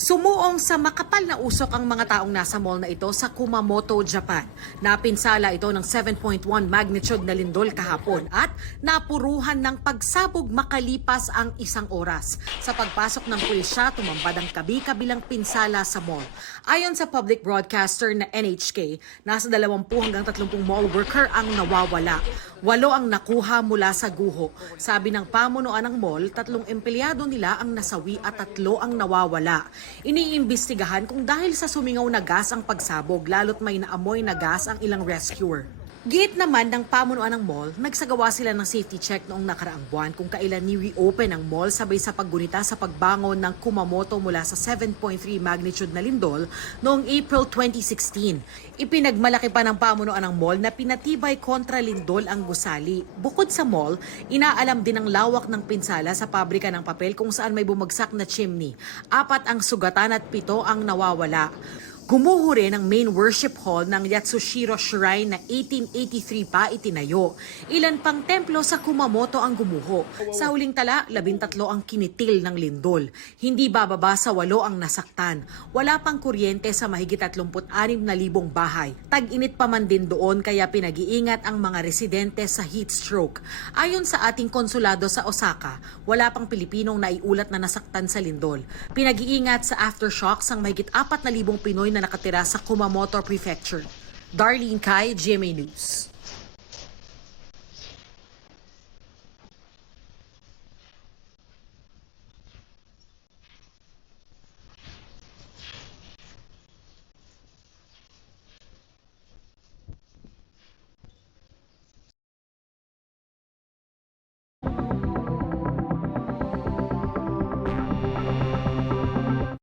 Sumuong sa makapal na usok ang mga taong nasa mall na ito sa Kumamoto, Japan. Napinsala ito ng 7.1 magnitude na lindol kahapon at napuruhan ng pagsabog makalipas ang isang oras. Sa pagpasok ng pulisya, tumambad ang kabi-kabilang pinsala sa mall. Ayon sa public broadcaster na NHK, nasa 20 hanggang 30 mall worker ang nawawala. 8 ang nakuha mula sa guho. Sabi ng pamunuan ng mall, 3 empleyado nila ang nasawi at 3 ang nawawala. Iniimbestigahan kung dahil sa sumingaw na gas ang pagsabog, lalo't may naamoy na gas ang ilang rescuer. Giit naman ng pamunuan ng mall, nagsagawa sila ng safety check noong nakaraang buwan kung kailan ni-reopen ang mall sabay sa paggunita sa pagbangon ng Kumamoto mula sa 7.3 magnitude na lindol noong April 2016. Ipinagmalaki pa ng pamunuan ng mall na pinatibay kontra lindol ang gusali. Bukod sa mall, inaalam din ang lawak ng pinsala sa pabrika ng papel kung saan may bumagsak na chimney. 4 ang sugatan at 7 ang nawawala. Gumuho rin ang main worship hall ng Yatsushiro Shrine na 1883 pa itinayo. Ilan pang templo sa Kumamoto ang gumuho. Sa huling tala, 13 ang kinitil ng lindol. Hindi bababa sa 8 ang nasaktan. Wala pang kuryente sa mahigit 36,000 bahay. Tag-init pa man din doon kaya pinag-iingat ang mga residente sa heat stroke. Ayon sa ating konsulado sa Osaka, wala pang Pilipinong naiulat na nasaktan sa lindol. Pinag-iingat sa aftershocks ang mahigit 4,000 Pinoy na nakatira sa Kumamoto Prefecture. Darlene Kai, GMA News.